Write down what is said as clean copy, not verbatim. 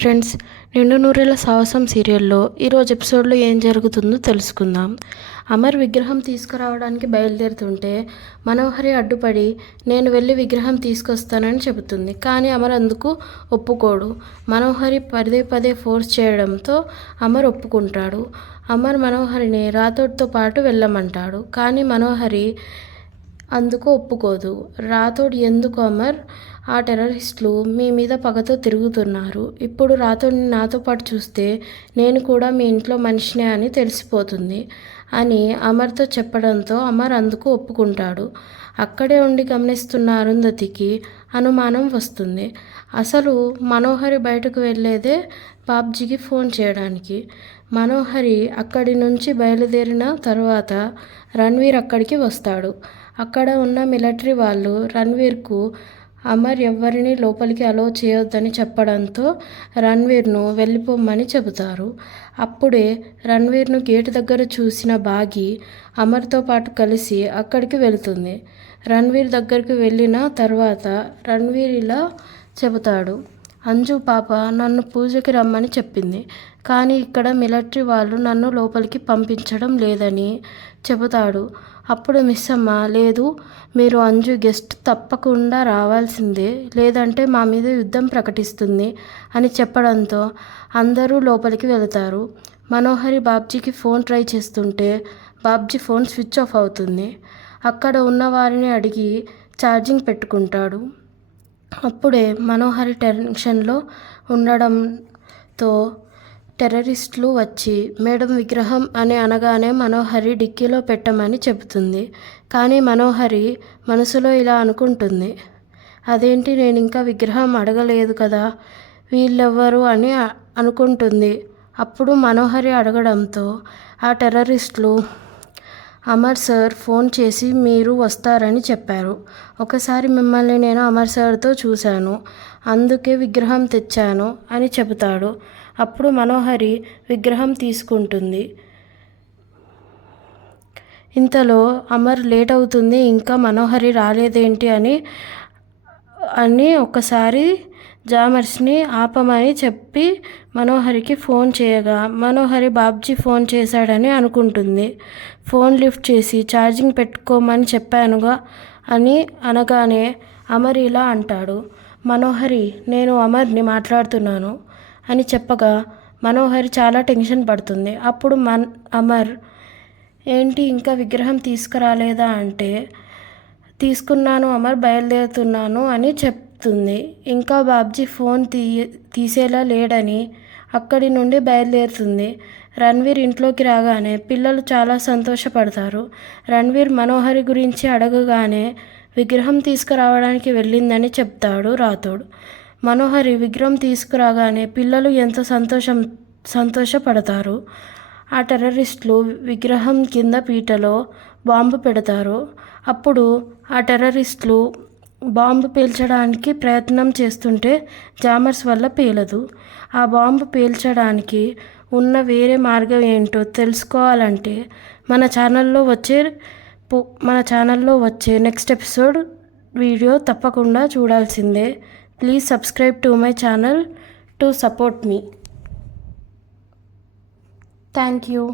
Friends, నిండు నూరేళ్ల సాహసం సీరియల్లో ఈరోజు ఎపిసోడ్లో ఏం జరుగుతుందో తెలుసుకుందాం. అమర్ విగ్రహం తీసుకురావడానికి బయలుదేరుతుంటే మనోహరి అడ్డుపడి నేను వెళ్ళి విగ్రహం తీసుకొస్తానని చెబుతుంది. కానీ అమర్ అందుకు ఒప్పుకోడు. మనోహరి పదే పదే ఫోర్స్ చేయడంతో అమర్ ఒప్పుకుంటాడు. అమర్ మనోహరిని రాథోడ్తో పాటు వెళ్ళమంటాడు. కానీ మనోహరి అందుకు ఒప్పుకోదు. రాథోడ్ ఎందుకు అమర్, ఆ టెర్రరిస్టులు మీ మీద పగతో తిరుగుతున్నారు. ఇప్పుడు రాథోడ్ని నాతో పాటు చూస్తే నేను కూడా మీ ఇంట్లో మనిషినే అని తెలిసిపోతుంది అని అమర్తో చెప్పడంతో అమర్ అందుకు ఒప్పుకుంటాడు. అక్కడే ఉండి గమనిస్తున్న అరుంధతికి అనుమానం వస్తుంది. అసలు మనోహరి బయటకు వెళ్ళేదే బాబ్జీకి ఫోన్ చేయడానికి. మనోహరి అక్కడి నుంచి బయలుదేరిన తర్వాత రణ్వీర్ అక్కడికి వస్తాడు. అక్కడ ఉన్న మిలిటరీ వాళ్ళు రణ్వీర్కు అమర్ ఎవ్వరిని లోపలికి అలో చేయొద్దని చెప్పడంతో రణ్వీర్ను వెళ్ళిపోమ్మని చెబుతారు. అప్పుడే రణ్వీర్ను గేటు దగ్గర చూసిన బాగి అమర్తో పాటు కలిసి అక్కడికి వెళుతుంది. రణ్వీర్ దగ్గరికి వెళ్ళిన తర్వాత రణ్వీర్ ఇలా చెబుతాడు. అంజు పాప నన్ను పూజకి రమ్మని చెప్పింది. కానీ ఇక్కడ మిలిటరీ వాళ్ళు నన్ను లోపలికి పంపించడం లేదని చెబుతాడు. అప్పుడు మిస్సమ్మ లేదు, మీరు అంజు గెస్ట్ తప్పకుండా రావాల్సిందే, లేదంటే మా మీద యుద్ధం ప్రకటిస్తుంది అని చెప్పడంతో అందరూ లోపలికి వెళతారు. మనోహరి బాబ్జీకి ఫోన్ ట్రై చేస్తుంటే బాబ్జీ ఫోన్ స్విచ్ ఆఫ్ అవుతుంది. అక్కడ ఉన్న వారిని అడిగి ఛార్జింగ్ పెట్టుకుంటాడు. అప్పుడే మనోహరి టెన్షన్లో ఉండడంతో టెర్రరిస్టులు వచ్చి మేడం విగ్రహం అని అనగానే మనోహరి డిక్కీలో పెట్టమని చెబుతుంది. కానీ మనోహరి మనసులో ఇలా అనుకుంటుంది, అదేంటి నేను ఇంకా విగ్రహం అడగలేదు కదా, వీళ్ళెవ్వరు అని అనుకుంటుంది. అప్పుడు మనోహరి అడగడంతో ఆ టెర్రరిస్టులు అమర్ సార్ ఫోన్ చేసి మీరు వస్తారని చెప్పారు. ఒకసారి మిమ్మల్ని నేను అమర్ సార్తో చూశాను, అందుకే విగ్రహం తెచ్చాను అని చెబుతాడు. అప్పుడు మనోహరి విగ్రహం తీసుకుంటుంది. ఇంతలో అమర్ లేట్ అవుతుంది, ఇంకా మనోహరి రాలేదేంటి అని ఒకసారి జామర్స్ని ఆపమని చెప్పి మనోహరికి ఫోన్ చేయగా మనోహరి బాబ్జీ ఫోన్ చేశాడని అనుకుంటుంది. ఫోన్ లిఫ్ట్ చేసి ఛార్జింగ్ పెట్టుకోమని చెప్పానుగా అని అనగానే అమర్ ఇలా అంటాడు. మనోహరి నేను అమర్ని మాట్లాడుతున్నాను అని చెప్పగా మనోహరి చాలా టెన్షన్ పడుతుంది. అప్పుడు అమర్ ఏంటి ఇంకా విగ్రహం తీసుకురాలేదా అంటే తీసుకున్నాను అమర్, బయలుదేరుతున్నాను అని చెప్తుంది. ఇంకా బాబ్జీ ఫోన్ తీసేలా లేడని అక్కడి నుండి బయలుదేరుతుంది. రణ్వీర్ ఇంట్లోకి రాగానే పిల్లలు చాలా సంతోషపడతారు. రణ్వీర్ మనోహరి గురించి అడగగానే విగ్రహం తీసుకురావడానికి వెళ్ళిందని చెప్తాడు రాథోడ్. మనోహరి విగ్రహం తీసుకురాగానే పిల్లలు ఎంతో సంతోషపడతారు. ఆ టెర్రరిస్టులు విగ్రహం కింద పీటలో బాంబు పెడతారు. అప్పుడు ఆ టెర్రరిస్టులు బాంబు పేల్చడానికి ప్రయత్నం చేస్తుంటే జామర్స్ వల్ల పేలదు. ఆ బాంబు పేల్చడానికి ఉన్న వేరే మార్గం ఏంటో తెలుసుకోవాలంటే మన ఛానల్లో వచ్చే నెక్స్ట్ ఎపిసోడ్ వీడియో తప్పకుండా చూడాల్సిందే. Please subscribe to my channel to support me. Thank you.